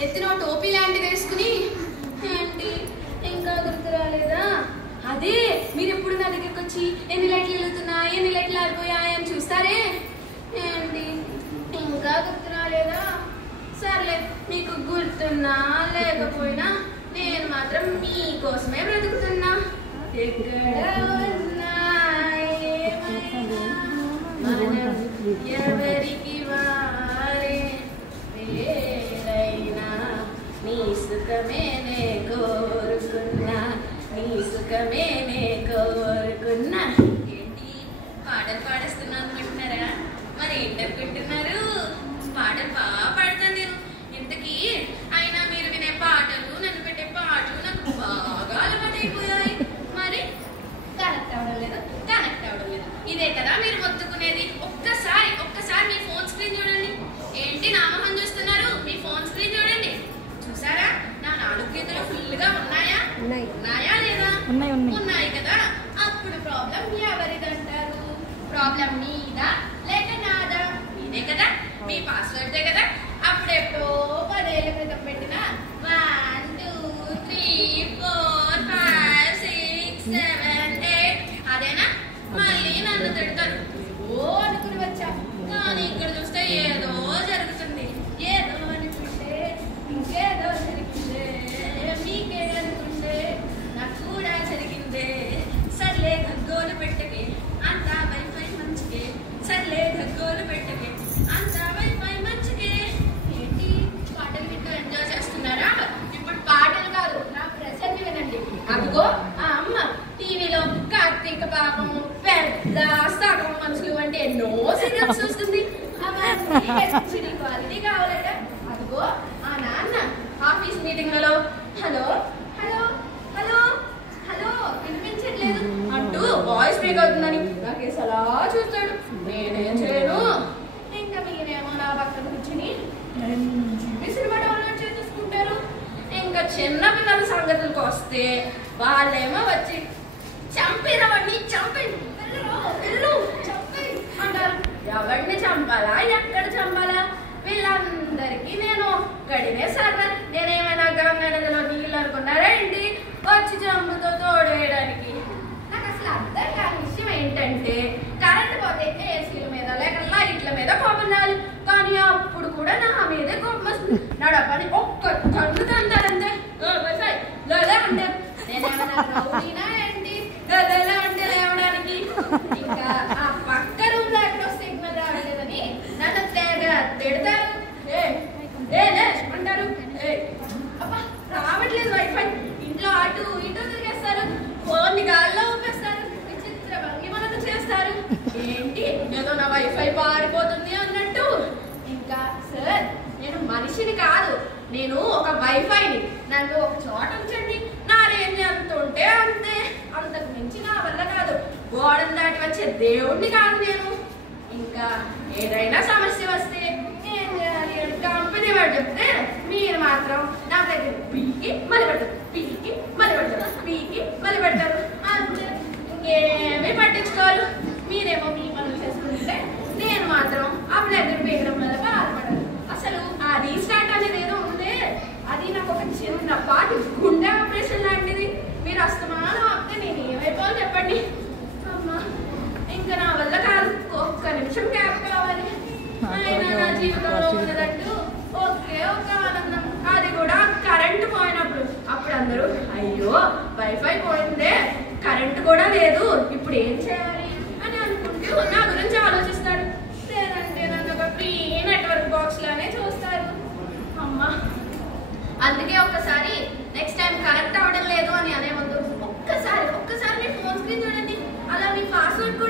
నెత్తిన టోపీ లాంటిది వేసుకుని ఏంటి ఇంకా గుర్తు రాలేదా? అదే మీరు ఎప్పుడు నా దగ్గరికి వచ్చి ఎన్ని లైట్లు వెళ్తున్నాయి ఎన్ని లైట్లు ఆరిపోయాయి అని చూస్తారే ఏంటి ఇంకా గుర్తు రాలేదా? సర్లే మీకు గుర్తున్నా లేకపోయినా నేను మాత్రం మీకోసమే బ్రతుకుతున్నా. ఎక్కడ ఉన్నా ఎవరికి వారే వేరైనా నీ సుఖమేనే కోరుకున్నా నీ సుఖమేనే కోరుకున్నా. ఏంటి పాటలు పాడేస్తున్నా అనుకుంటున్నారా? మరి ఏంటనుకుంటున్నారు? పాటలు బాగా పాడతాను నేను. ఇంతకీ అయినా మీరు వినే పాటలు నన్ను పెట్టే పాటలు నాకు బాగా అలవాటైపోయాయి. మరి కనెక్ట్ అవ్వడం లేదు కనెక్ట్ అవ్వడం లేదు. ఇదే కదా మీరు మొత్తుకునేది. ఒక్కసారి మీ ఫోన్ స్క్రీన్ చూడండి. ఏంటి నామహం చూస్తున్నారు? మీ ఫోన్ స్క్రీన్ చూడండి. చూసారా నా 4 గీతలు ఫుల్ గా ఉన్నాయా? ఉన్నాయా లేదా? ఉన్నాయి కదా. అప్పుడు ప్రాబ్లం ఎవరిదంటారు? ప్రాబ్లం మీదా లేక నాదా? మీదే కదా. మీ పాస్వర్డ్దే కదా. అప్పుడెప్పుడో 10 ఏళ్ల క్రితం పెట్టిన 1 2 3 4 5 6 7 8 అదేనా? మళ్ళీ నన్ను తిడతారు. ఓ అనుకుని వచ్చా కానీ ఇక్కడ చూస్తే ఏదో జరుగుతుంది. ఏదో అనుకుంటే ఇంకేదో జరిగిందే. మీకే అనుకుంటే నాకు కూడా జరిగిందే. సర్లే గగ్గోలు పెట్టకే అంతా వైఫై మంచికే. సర్లే గగ్గోలు పెట్టకే అంతా వైఫై మంచికే. ఏంటి పాటలు వింటూ ఎంజాయ్ చేస్తున్నారా? ఇప్పుడు పాటలు కాదు నా ప్రెజర్ని వినండి. అదిగో ఆ అమ్మ టీవీలో కార్తీక పాపము పెద్ద సగం మనుషులు అంటే ఎన్నో సీరియల్స్ చూస్తుంది. అవన్నీ క్వాలిటీ కావాలట. అదిగో ఆ నాన్న ఆఫీస్ మీటింగ్లలో హలో హలో హలో హలో వినిపించట్లేదు అంటూ వాయిస్ బ్రేక్ అవుతుందని నాకేసి అలా చూస్తాడు. నేనేం చేయను. ఇంకా మీరేమో నా పక్కన కూర్చుని సినిమా డౌన్లోడ్ చేసేసుకుంటారు. ఇంకా చిన్న పిల్లల సంగతులకు వస్తే వాళ్ళేమో వచ్చి చంపినవాడిని చంపి వెళ్ళు చంపి అంటారు. ఎవరిని చంపాలా ఎక్కడ చంపాలా వీళ్ళందరికీ నేను ఒక్కడినే సర్వర్. నేనేమైనా గంగా నదిలో నీళ్ళు అనుకున్నారా ఏంటి వచ్చి చంపుతో తోడేయడానికి? నాకు అసలు అర్థం కాని విషయం ఏంటంటే కరెంట్ పోతే ఏసీల మీద లేక లైట్ల మీద కోపం రాలి కానీ అప్పుడు కూడా నా మీదే కోపం వస్తుంది. నడపని ఒక్క కన్ను తంటారంటే అంటే నేనేమైనా రౌడీనా ఏంటి అంటే లేవడానికి? ఇంకా ఆ పక్క రూమ్ లో ఎక్కడో సిగ్నల్ రావట్లేదని నన్ను తెగ తిడతారు. అంటారు అబ్బా రావట్లేదు వైఫై. ఇంట్లో అటు ఇటు తిరిగేస్తారు. ఫోన్ గాల్లో ఊపేస్తారు. విచిత్ర భంగిమలను చేస్తారు. ఏంటి ఏదో నా వైఫై పారిపోతుంది అన్నట్టు. ఇంకా సార్ నేను మనిషిని కాదు, నేను ఒక వైఫైని. నన్ను ఒక చోట ఉంచండి. నా రేంజ్ ఎంత ఉంటే అంతే. అంతకు మించి నా వల్ల కాదు. గోడను దాటి వచ్చే దేవుణ్ణి కాదు నేను. ఇంకా ఏదైనా సమస్య వస్తే ఏం చేయాలి అని కంపెనీ వాడు చెప్తే మీరు మాత్రం నా దగ్గర పీకి మళ్ళీ పెడతారు. పీకి మళ్ళీ పెడతారు. పీకి మళ్ళీ పెడతారు. అంతే. ఇంకేమీ పట్టించుకోరు. మీరేమో మీ పనులు చేసుకుంటే నేను మాత్రం అప్పుడు దగ్గర పీకడం వల్ల బాధపడను. అసలు ఆ రీస్టార్ట్ అనేది ఏదో ఉందే అది నాకు ఒక చిన్నపాటి గుండె ఆపరేషన్ లాంటిది. మీరు అస్తమానం ఆపితే నేను ఏమైపోవాలి చెప్పండి. అమ్మా ఇంకా నా వల్ల కాదు. ఒక్క నిమిషం గ్యాప్ కావాలి. అయినా నా జీవితంలో ఉన్నదంటూ ఒకే ఒక ఆనందం. అది కూడా కరెంటు పోయినప్పుడు. అప్పుడు అందరూ అయ్యో వైఫై పోయిందే కరెంటు కూడా లేదు ఇప్పుడు ఏం చేయాలి అని అనుకుంటూ నా గురించి ఆలోచిస్తారు. లేదంటే నన్ను ఒక ఫ్రీ నెట్వర్క్ బాక్స్ లానే చూస్తారు. అమ్మా అందుకే ఒక్కసారి నెక్స్ట్ టైం కనెక్ట్ అవ్వడం లేదు అని అనే ముందు ఒక్కసారి మీ ఫోన్ స్క్రీన్ చూడండి. అలా మీ పాస్వర్డ్ కూడా